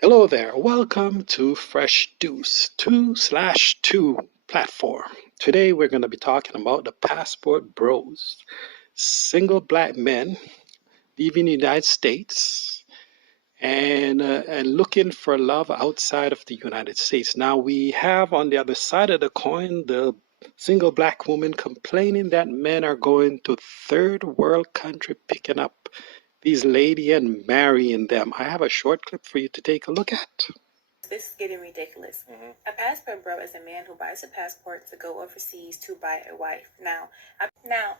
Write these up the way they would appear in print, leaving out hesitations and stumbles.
Hello there, welcome to Fresh Deuce 2/2 platform. Today we're going to be talking about the passport bros, single black men leaving the United States and looking for love outside of the United States. Now we have on the other side of the coin the single black woman complaining that men are going to third world country picking up these ladies and marrying them. I have a short clip for you to take a look at. This is getting ridiculous. A passport bro is a man who buys a passport to go overseas to buy a wife. Now,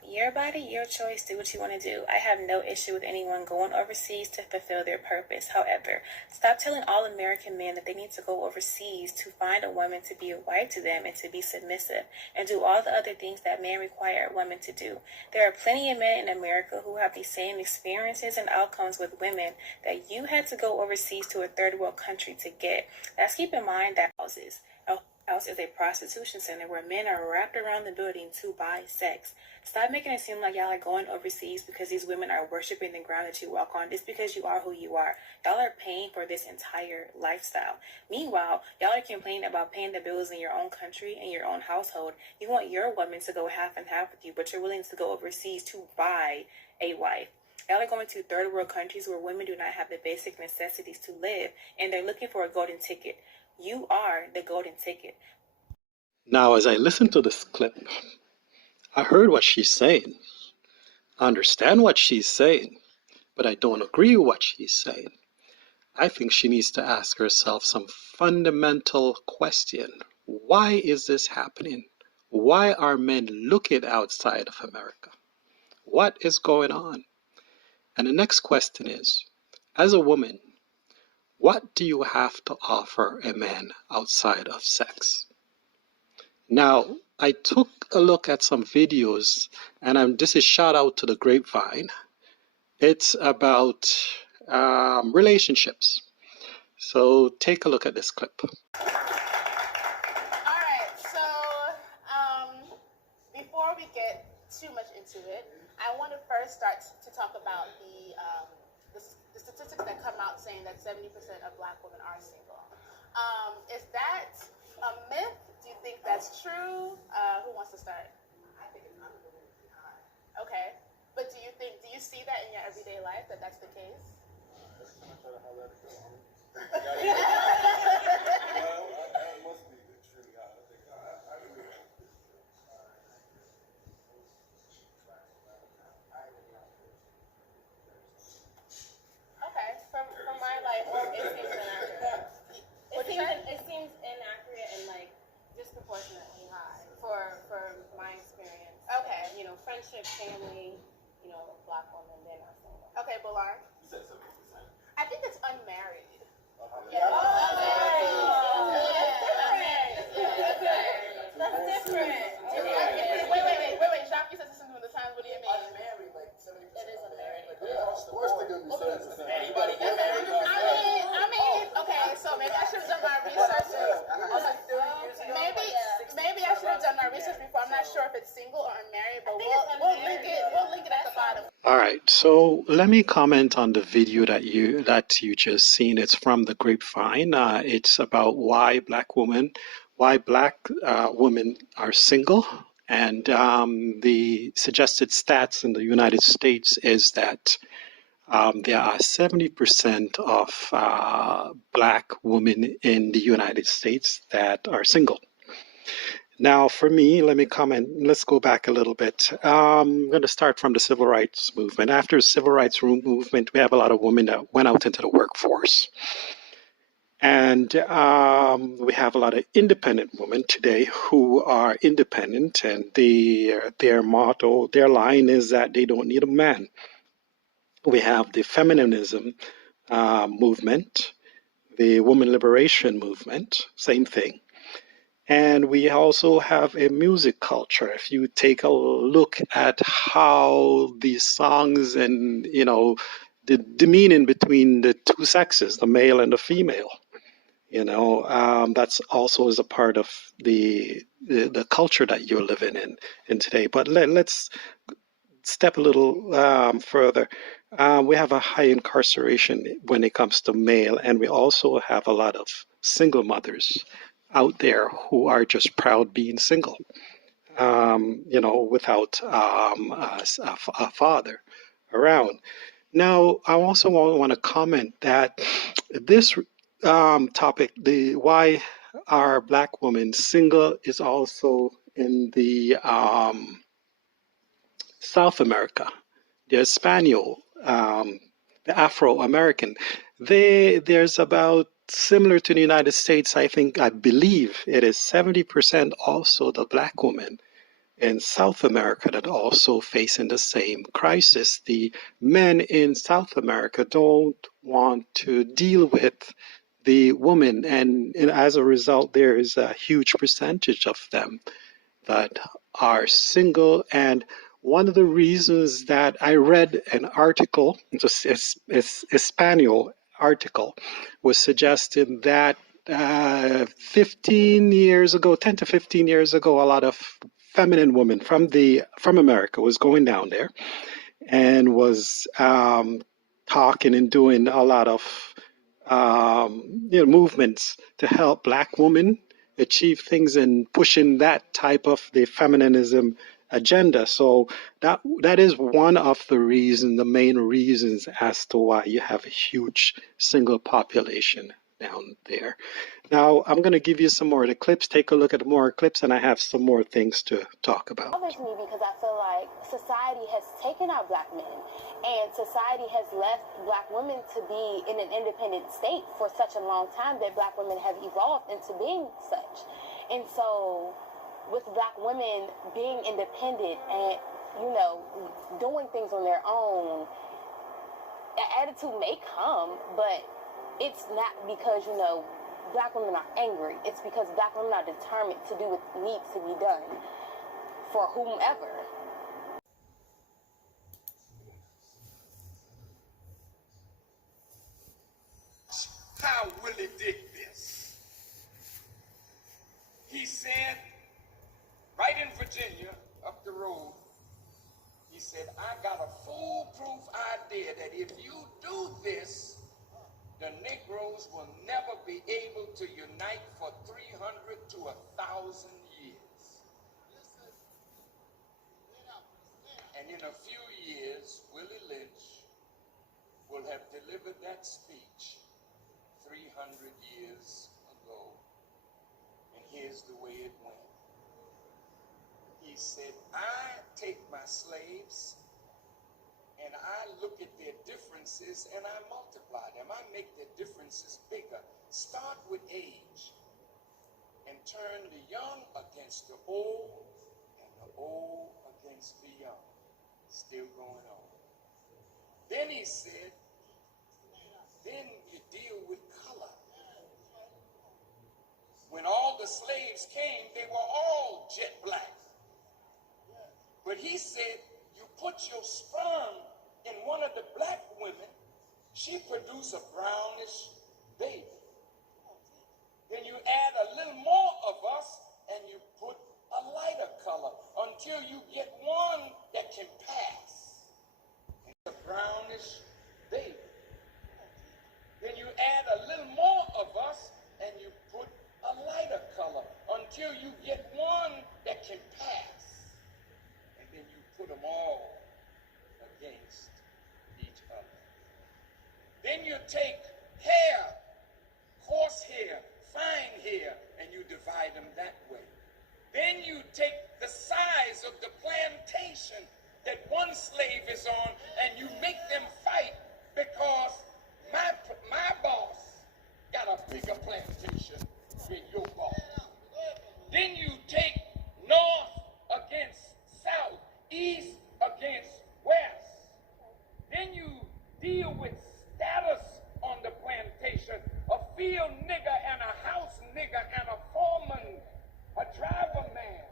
your body, your choice, do what you want to do. I have no issue with anyone going overseas to fulfill their purpose. However, stop telling all American men that they need to go overseas to find a woman to be a wife to them and to be submissive and do all the other things that men require a woman to do. There are plenty of men in America who have the same experiences and outcomes with women that you had to go overseas to a third world country to get. Let's keep in mind that house is a prostitution center where men are wrapped around the building to buy sex. Stop making it seem like y'all are going overseas because these women are worshiping the ground that you walk on. It's because you are who you are. Y'all are paying for this entire lifestyle. Meanwhile, y'all are complaining about paying the bills in your own country and your own household. You want your woman to go half and half with you, but you're willing to go overseas to buy a wife. Y'all are going to third world countries where women do not have the basic necessities to live, and they're looking for a golden ticket. You are the golden ticket. Now, as I listened to this clip, I heard what she's saying. I understand what she's saying, but I don't agree with what she's saying. I think she needs to ask herself some fundamental question. Why is this happening? Why are men looking outside of America? What is going on? And the next question is, as a woman, what do you have to offer a man outside of sex? Now, I took a look at some videos, and this is shout out to the Grapevine. It's about relationships. So take a look at this clip. All right, so before we get too much into it, I want to first start to talk about the statistics that come out saying that 70% of black women are single. Is that a myth? Do you think that's true? Who wants to start? I think it's unbelievably high. Okay, but do you see that in your everyday life, that that's the case? Every time I try to holler at a girl, that must be extremely high. I think I agree. Okay, from my life, it seems inaccurate. It seems inaccurate and like disproportionately high for my experience. Okay. You know, friendship, family, black women, they're not single. Okay, Balar? You said 70%. I think it's unmarried. Yeah. That's different. Wait. Jacques, you said this the times. What do you mean? Unmarried, like 70%. It is unmarried. Of course they're going to be 70%. Anybody I mean, okay, so maybe I should have done my research. Maybe I should have done my research before. I'm not sure if it's single or unmarried, but we'll link it at the bottom. All right, so let me comment on the video that you just seen. It's from the Grapevine. It's about why black women are single, and the suggested stats in the United States is that there are 70% of black women in the United States that are single. Now, for me, let me comment. Let's go back a little bit. I'm going to start from the civil rights movement. After the civil rights movement, we have a lot of women that went out into the workforce. And we have a lot of independent women today who are independent, and their motto, their line is that they don't need a man. We have the feminism movement, the woman liberation movement, same thing. And we also have a music culture. If you take a look at how these songs and, the demeaning between the two sexes, the male and the female, that's also is a part of the culture that you're living in today. But let's step a little further. We have a high incarceration when it comes to male, and we also have a lot of single mothers out there who are just proud being single, without a father around. Now, I also want to comment that this topic, the why are Black women single, is also in the South America, the Espanol, the Afro American. There's about similar to the United States. I believe it is 70% also the Black women in South America that also facing the same crisis. The men in South America don't want to deal with the women, and as a result, there is a huge percentage of them that are single. And one of the reasons that I read an article, just Espanol article, was suggesting that 15 years ago, 10 to 15 years ago, a lot of feminine women from America was going down there and was talking and doing a lot of movements to help Black women achieve things and pushing that type of the feminism agenda. So that is one of the main reasons as to why you have a huge single population down there. Now, I'm going to give you some more of the clips. Take a look at more clips, and I have some more things to talk about. Bothers me because I feel like society has taken our Black men, and society has left Black women to be in an independent state for such a long time that Black women have evolved into being such. And so, with Black women being independent and, doing things on their own, an attitude may come, but it's not because, Black women are angry. It's because Black women are determined to do what needs to be done for whomever. How Willie did this. He said, right in Virginia, up the road, he said, I got a foolproof idea that if you do this, the Negroes will never be able to unite for 300 to 1,000 years. And in a few years, Willie Lynch will have delivered that speech 300 years ago. And here's the way it went. He said, I take my slaves and I look at their differences and I multiply them. I make their differences bigger. Start with age and turn the young against the old and the old against the young. Still going on. Then he said, then you deal with color. When all the slaves came, they were all jet black. But he said, you put your sperm in one of the Black women, she produced a brownish baby. Then you add a little more of us and you put a lighter color until you get one that can pass. A brownish baby. Then you add a little more of us and you put a lighter color until you get one that can pass. And then you put them all against each other. Then you take hair, coarse hair, fine hair, and you divide them that way. Then you take the size of the plantation that one slave is on and you make them fight because my boss got a bigger plantation than your boss. Then you take north against south, east against west. Then you deal with status on the plantation, a field nigger and a house nigger and a foreman, a driver man,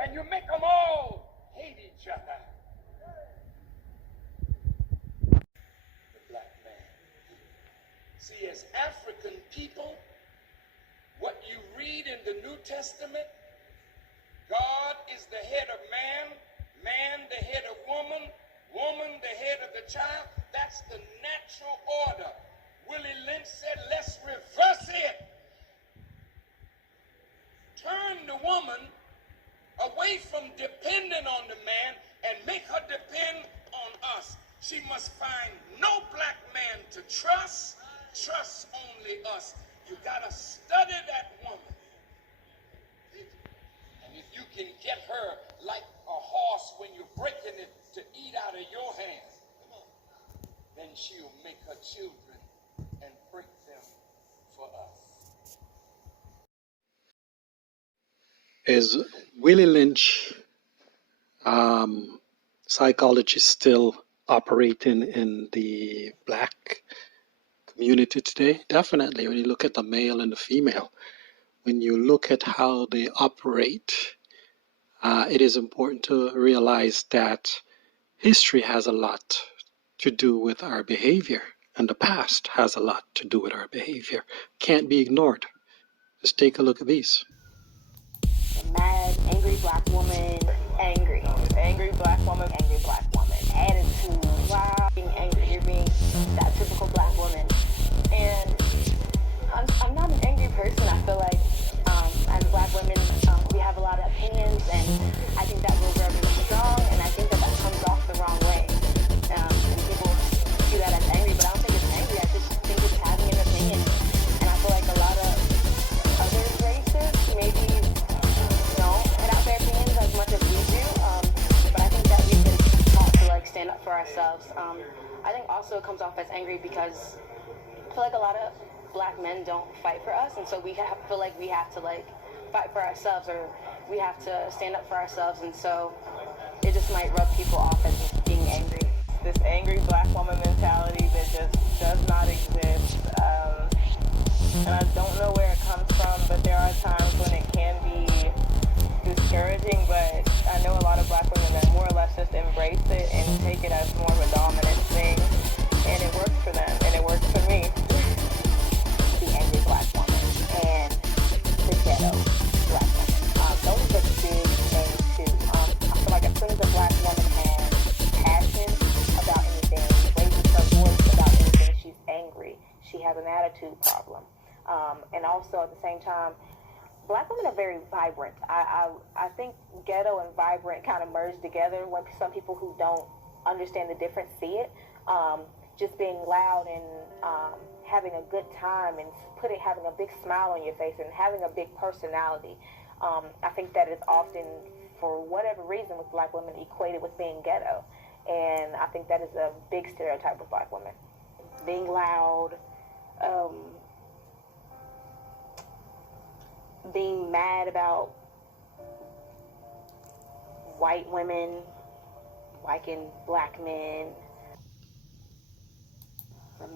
and you make them all hate each other. The Black man. See, as African people, what you read in the New Testament, God is the head of man, man the head of woman, child. That's the natural order. Willie Lynch said, let's reverse it. Turn the woman away from depending on the man and make her depend on us. She must find no black man to trust only us. You gotta study that woman. And if you can get her like a horse when you're breaking it to eat out of your hand, then she'll make her children and break them for us. Is Willie Lynch psychology still operating in the black community today? Definitely. When you look at the male and the female, when you look at how they operate, it is important to realize that history has a lot to do with our behavior, and the past has a lot to do with our behavior. Can't be ignored. Just take a look at these. Mad, angry black woman, angry. Angry black woman, angry black woman. Attitude, wow, being angry. You're being that typical black woman. And I'm not an angry person. I feel like as black women, we have a lot of opinions, and I think that we're very strong, and I think that comes off the wrong way. And people see that as angry, but I don't think it's angry. I just think it's having an opinion. And I feel like a lot of other races maybe don't put out their opinions as much as we do. But I think that we've been taught to like stand up for ourselves. I think also it comes off as angry because I feel like a lot of black men don't fight for us, and so we feel like we have to like fight for ourselves, or we have to stand up for ourselves, and so it just might rub people off as just being angry. This angry black woman mentality that just does not exist, and I don't know where it comes from, but there are times when it can be discouraging, but I know a lot of black women that more or less just embrace it and take it as more of a dominant thing, and it works for them, and it works for me. The angry black woman and the ghetto black woman. Those are big things too. I feel like as soon as a black woman has passion about anything, raises her voice about anything, she's angry. She has an attitude problem. And also at the same time, black women are very vibrant. I think ghetto and vibrant kind of merge together when some people who don't understand the difference see it. Just being loud and having a good time and having a big smile on your face and having a big personality. I think that is often, for whatever reason, with black women equated with being ghetto. And I think that is a big stereotype of black women. Being loud, being mad about white women, liking black men.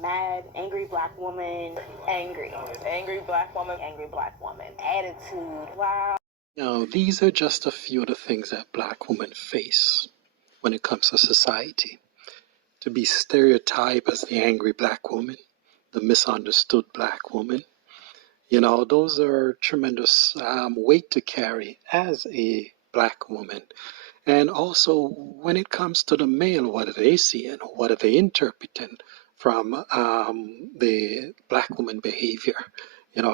Mad, angry black woman, angry. Angry black woman, angry black woman. Attitude, wow. Now, these are just a few of the things that black women face when it comes to society. To be stereotyped as the angry black woman, the misunderstood black woman, those are tremendous weight to carry as a black woman. And also, when it comes to the male, what are they seeing? What are they interpreting from the black woman behavior?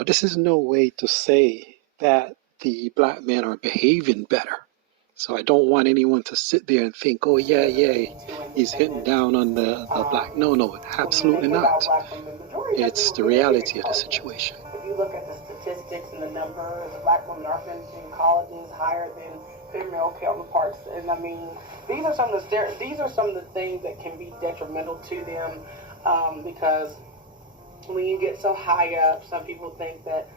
This is no way to say that the black men are behaving better. So I don't want anyone to sit there and think, oh, yeah, he's hitting down on the black. No, absolutely not. It's the reality of the situation. If you look at the statistics and the numbers, black women are finishing colleges higher than their male counterparts. And I mean, these are some of the things that can be detrimental to them, because when you get so high up, some people think that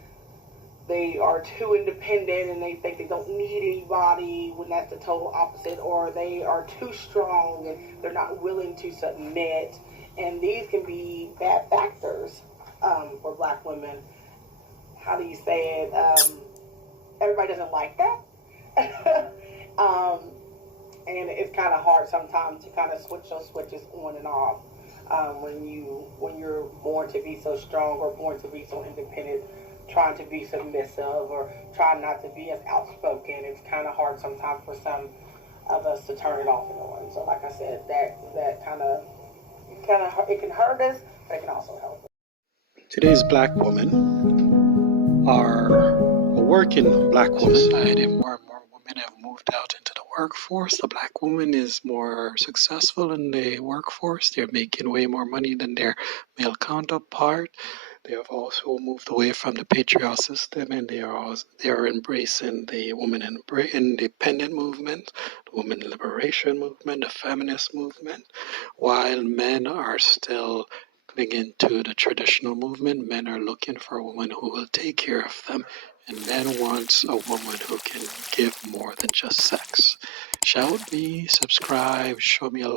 they are too independent and they think they don't need anybody, when that's the total opposite, or they are too strong and they're not willing to submit. And these can be bad factors for black women. How do you say it? Everybody doesn't like that. And it's kind of hard sometimes to kind of switch those switches on and off when you're born to be so strong or born to be so independent, trying to be submissive or trying not to be as outspoken. It's kind of hard sometimes for some of us to turn it off and on. So like I said, that kind of It can hurt us, but it can also help us. Today's black women are a working black woman. Society, more and more women have moved out into the workforce. The black woman is more successful in the workforce. They're making way more money than their male counterpart. They have also moved away from the patriarchal system, and they are embracing the woman independent movement, the woman liberation movement, the feminist movement, while men are still clinging to the traditional movement. Men are looking for a woman who will take care of them, and men wants a woman who can give more than just sex. Shout me, subscribe, show me a lot.